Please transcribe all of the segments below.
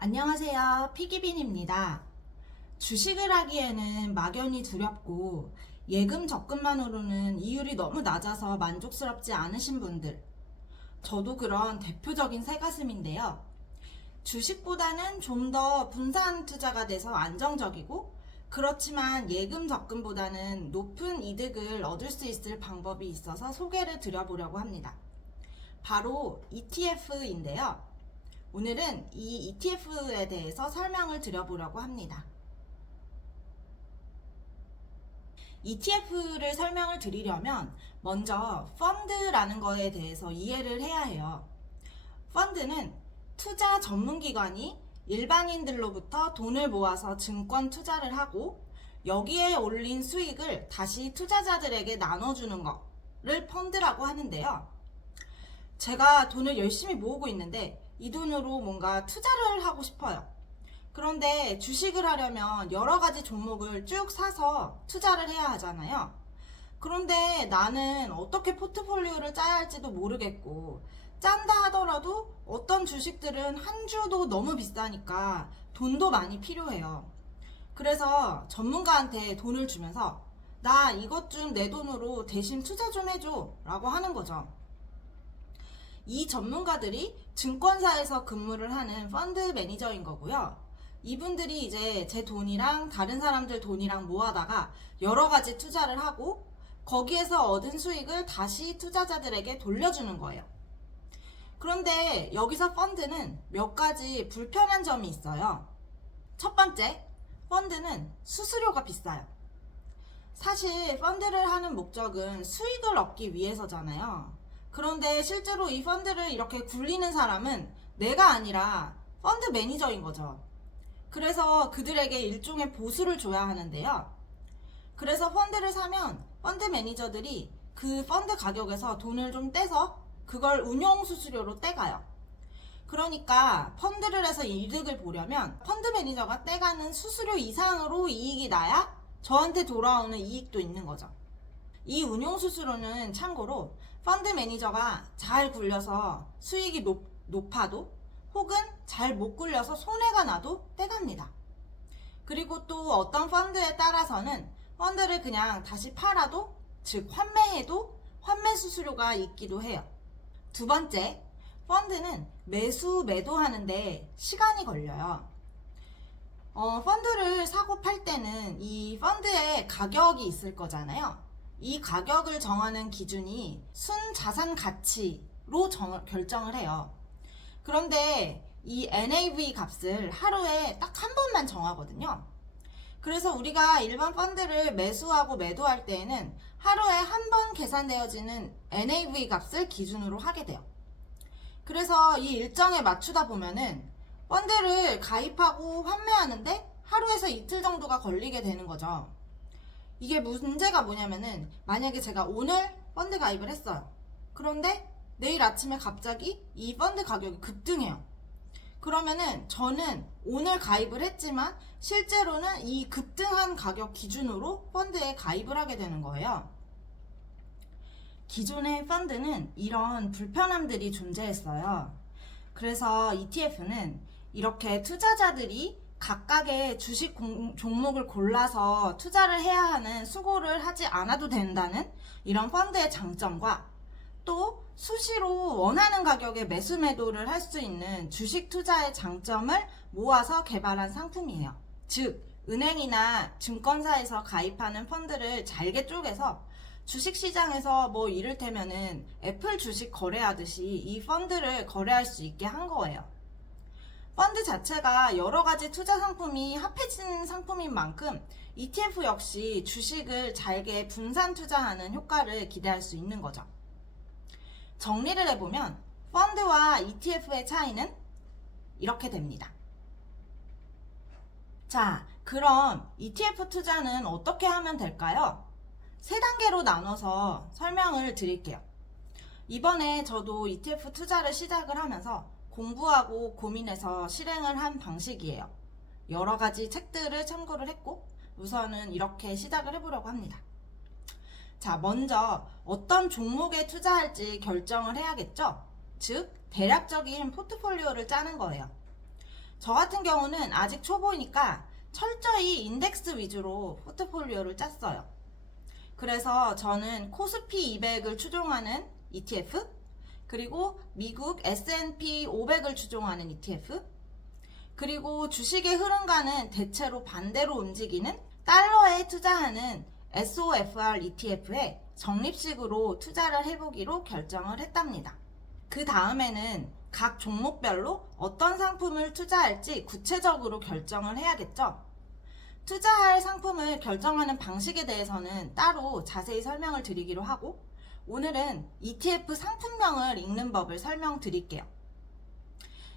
안녕하세요. 피기빈입니다. 주식을 하기에는 막연히 두렵고 예금 적금만으로는 이율이 너무 낮아서 만족스럽지 않으신 분들, 저도 그런 대표적인 새가슴인데요. 주식보다는 좀 더 분산 투자가 돼서 안정적이고, 그렇지만 예금 적금보다는 높은 이득을 얻을 수 있을 방법이 있어서 소개를 드려보려고 합니다. 바로 ETF인데요. 오늘은 이 ETF에 대해서 설명을 드려보려고 합니다. ETF를 설명을 드리려면 먼저 펀드라는 거에 대해서 이해를 해야 해요. 펀드는 투자 전문기관이 일반인들로부터 돈을 모아서 증권 투자를 하고 여기에 올린 수익을 다시 투자자들에게 나눠주는 거를 펀드라고 하는데요. 제가 돈을 열심히 모으고 있는데 이 돈으로 뭔가 투자를 하고 싶어요. 그런데 주식을 하려면 여러 가지 종목을 쭉 사서 투자를 해야 하잖아요. 그런데 나는 어떻게 포트폴리오를 짜야 할지도 모르겠고, 짠다 하더라도 어떤 주식들은 한 주도 너무 비싸니까 돈도 많이 필요해요. 그래서 전문가한테 돈을 주면서 나 이것 좀 내 돈으로 대신 투자 좀 해줘 라고 하는 거죠. 이 전문가들이 증권사에서 근무를 하는 펀드 매니저인 거고요. 이분들이 이제 제 돈이랑 다른 사람들 돈이랑 모아다가 여러 가지 투자를 하고 거기에서 얻은 수익을 다시 투자자들에게 돌려주는 거예요. 그런데 여기서 펀드는 몇 가지 불편한 점이 있어요. 첫 번째, 펀드는 수수료가 비싸요. 사실 펀드를 하는 목적은 수익을 얻기 위해서잖아요. 그런데 실제로 이 펀드를 이렇게 굴리는 사람은 내가 아니라 펀드 매니저인 거죠. 그래서 그들에게 일종의 보수를 줘야 하는데요. 그래서 펀드를 사면 펀드 매니저들이 그 펀드 가격에서 돈을 좀 떼서 그걸 운용 수수료로 떼가요. 그러니까 펀드를 해서 이득을 보려면 펀드 매니저가 떼가는 수수료 이상으로 이익이 나야 저한테 돌아오는 이익도 있는 거죠. 이 운용 수수료는 참고로 펀드 매니저가 잘 굴려서 수익이 높아도 혹은 잘 못 굴려서 손해가 나도 떼갑니다. 그리고 또 어떤 펀드에 따라서는 펀드를 그냥 다시 팔아도, 즉 환매해도 환매 수수료가 있기도 해요. 두 번째, 펀드는 매수 매도하는데 시간이 걸려요. 펀드를 사고 팔 때는 이 펀드의 가격이 있을 거잖아요. 이 가격을 정하는 기준이 순자산 가치로 결정을 해요. 그런데 이 NAV 값을 하루에 딱 한 번만 정하거든요. 그래서 우리가 일반 펀드를 매수하고 매도할 때에는 하루에 한 번 계산되어지는 NAV 값을 기준으로 하게 돼요. 그래서 이 일정에 맞추다 보면은 펀드를 가입하고 환매하는데 하루에서 이틀 정도가 걸리게 되는 거죠. 이게 문제가 뭐냐면은 만약에 제가 오늘 펀드 가입을 했어요. 그런데 내일 아침에 갑자기 이 펀드 가격이 급등해요. 그러면은 저는 오늘 가입을 했지만 실제로는 이 급등한 가격 기준으로 펀드에 가입을 하게 되는 거예요. 기존의 펀드는 이런 불편함들이 존재했어요. 그래서 ETF는 이렇게 투자자들이 각각의 주식 종목을 골라서 투자를 해야 하는 수고를 하지 않아도 된다는 이런 펀드의 장점과 또 수시로 원하는 가격에 매수 매도를 할 수 있는 주식 투자의 장점을 모아서 개발한 상품이에요. 즉, 은행이나 증권사에서 가입하는 펀드를 잘게 쪼개서 주식시장에서 뭐 이를테면은 애플 주식 거래하듯이 이 펀드를 거래할 수 있게 한 거예요. 펀드 자체가 여러 가지 투자 상품이 합해진 상품인 만큼 ETF 역시 주식을 잘게 분산 투자하는 효과를 기대할 수 있는 거죠. 정리를 해보면 펀드와 ETF의 차이는 이렇게 됩니다. 자, 그럼 ETF 투자는 어떻게 하면 될까요? 세 단계로 나눠서 설명을 드릴게요. 이번에 저도 ETF 투자를 시작을 하면서 공부하고 고민해서 실행을 한 방식이에요. 여러 가지 책들을 참고를 했고 우선은 이렇게 시작을 해보려고 합니다. 자, 먼저 어떤 종목에 투자할지 결정을 해야겠죠? 즉, 대략적인 포트폴리오를 짜는 거예요. 저 같은 경우는 아직 초보니까 철저히 인덱스 위주로 포트폴리오를 짰어요. 그래서 저는 코스피 200을 추종하는 ETF, 그리고 미국 S&P 500을 추종하는 ETF, 그리고 주식의 흐름과는 대체로 반대로 움직이는 달러에 투자하는 SOFR ETF에 적립식으로 투자를 해보기로 결정을 했답니다. 그 다음에는 각 종목별로 어떤 상품을 투자할지 구체적으로 결정을 해야겠죠. 투자할 상품을 결정하는 방식에 대해서는 따로 자세히 설명을 드리기로 하고, 오늘은 ETF 상품명을 읽는 법을 설명드릴게요.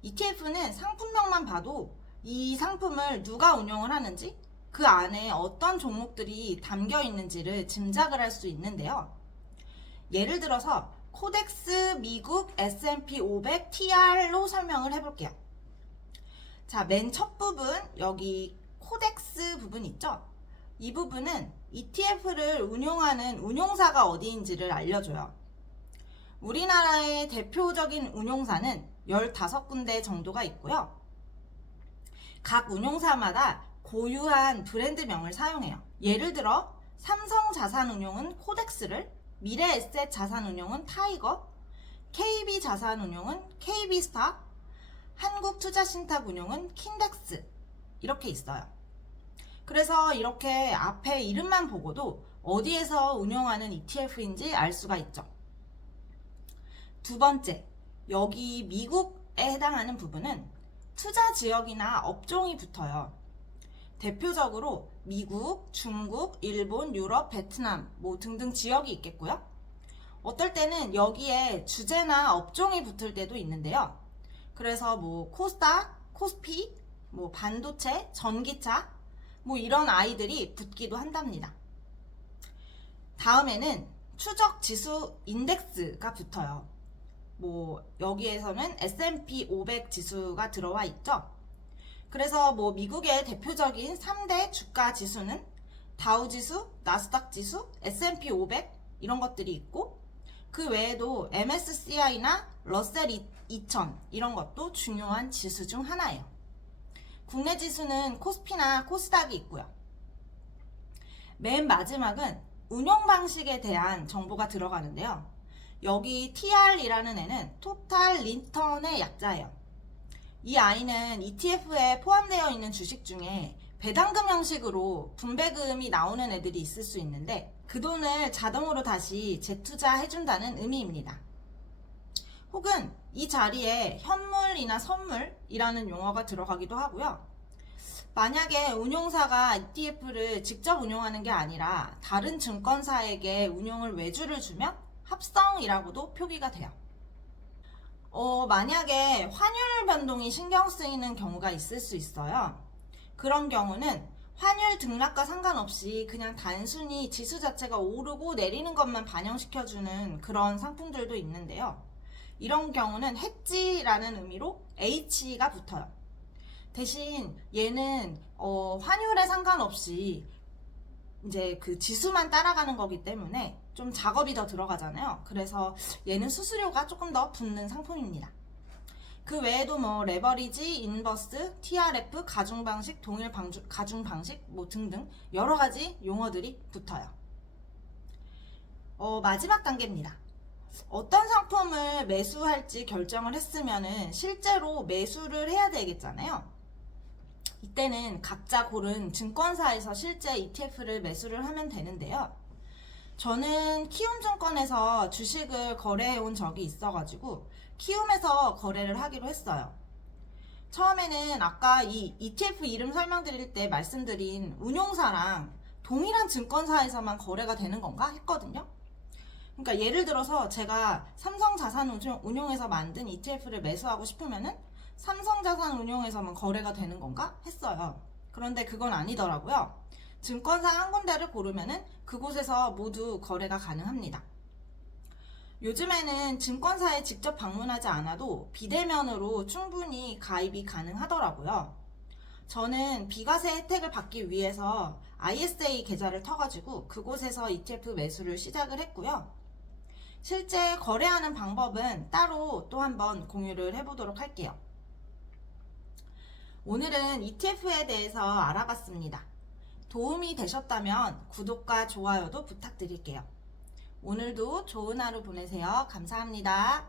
ETF는 상품명만 봐도 이 상품을 누가 운영을 하는지, 그 안에 어떤 종목들이 담겨 있는지를 짐작을 할 수 있는데요. 예를 들어서 코덱스 미국 S&P 500 TR로 설명을 해볼게요. 자, 맨 첫 부분, 여기 코덱스 부분 있죠? 이 부분은 ETF를 운용하는 운용사가 어디인지를 알려줘요. 우리나라의 대표적인 운용사는 15군데 정도가 있고요. 각 운용사마다 고유한 브랜드명을 사용해요. 예를 들어 삼성자산운용은 코덱스를, 미래에셋자산운용은 타이거, KB자산운용은 KB스타, 한국투자신탁운용은 킨덱스, 이렇게 있어요. 그래서 이렇게 앞에 이름만 보고도 어디에서 운영하는 ETF인지 알 수가 있죠. 두 번째, 여기 미국에 해당하는 부분은 투자 지역이나 업종이 붙어요. 대표적으로 미국, 중국, 일본, 유럽, 베트남 등등 지역이 있겠고요. 어떨 때는 여기에 주제나 업종이 붙을 때도 있는데요. 그래서 코스닥, 코스피, 반도체, 전기차, 이런 아이들이 붙기도 한답니다. 다음에는 추적 지수 인덱스가 붙어요. 여기에서는 S&P 500 지수가 들어와 있죠. 그래서 미국의 대표적인 3대 주가 지수는 다우 지수, 나스닥 지수, S&P 500 이런 것들이 있고, 그 외에도 MSCI나 러셀 2000 이런 것도 중요한 지수 중 하나예요. 국내 지수는 코스피나 코스닥이 있고요. 맨 마지막은 운용 방식에 대한 정보가 들어가는데요. 여기 TR이라는 애는 토탈 리턴의 약자예요. 이 아이는 ETF에 포함되어 있는 주식 중에 배당금 형식으로 분배금이 나오는 애들이 있을 수 있는데, 그 돈을 자동으로 다시 재투자해준다는 의미입니다. 혹은 이 자리에 현물이나 선물이라는 용어가 들어가기도 하고요. 만약에 운용사가 ETF를 직접 운용하는 게 아니라 다른 증권사에게 운용을 외주를 주면 합성이라고도 표기가 돼요. 만약에 환율 변동이 신경 쓰이는 경우가 있을 수 있어요. 그런 경우는 환율 등락과 상관없이 그냥 단순히 지수 자체가 오르고 내리는 것만 반영시켜주는 그런 상품들도 있는데요. 이런 경우는 해지라는 의미로 H가 붙어요. 대신 얘는 환율에 상관없이 이제 그 지수만 따라가는 거기 때문에 좀 작업이 더 들어가잖아요. 그래서 얘는 수수료가 조금 더 붙는 상품입니다. 그 외에도 레버리지, 인버스, TRF, 가중방식, 동일 가중방식 등등 여러 가지 용어들이 붙어요. 마지막 단계입니다. 어떤 상품을 매수할지 결정을 했으면은 실제로 매수를 해야 되겠잖아요. 이때는 각자 고른 증권사에서 실제 ETF를 매수를 하면 되는데요. 저는 키움증권에서 주식을 거래해 온 적이 있어가지고 키움에서 거래를 하기로 했어요. 처음에는 아까 이 ETF 이름 설명드릴 때 말씀드린 운용사랑 동일한 증권사에서만 거래가 되는 건가 했거든요. 그러니까 예를 들어서 제가 삼성자산운용에서 만든 ETF를 매수하고 싶으면은 삼성자산운용에서만 거래가 되는 건가 했어요. 그런데 그건 아니더라고요. 증권사 한 군데를 고르면은 그곳에서 모두 거래가 가능합니다. 요즘에는 증권사에 직접 방문하지 않아도 비대면으로 충분히 가입이 가능하더라고요. 저는 비과세 혜택을 받기 위해서 ISA 계좌를 터가지고 그곳에서 ETF 매수를 시작을 했고요. 실제 거래하는 방법은 따로 또 한번 공유를 해보도록 할게요. 오늘은 ETF에 대해서 알아봤습니다. 도움이 되셨다면 구독과 좋아요도 부탁드릴게요. 오늘도 좋은 하루 보내세요. 감사합니다.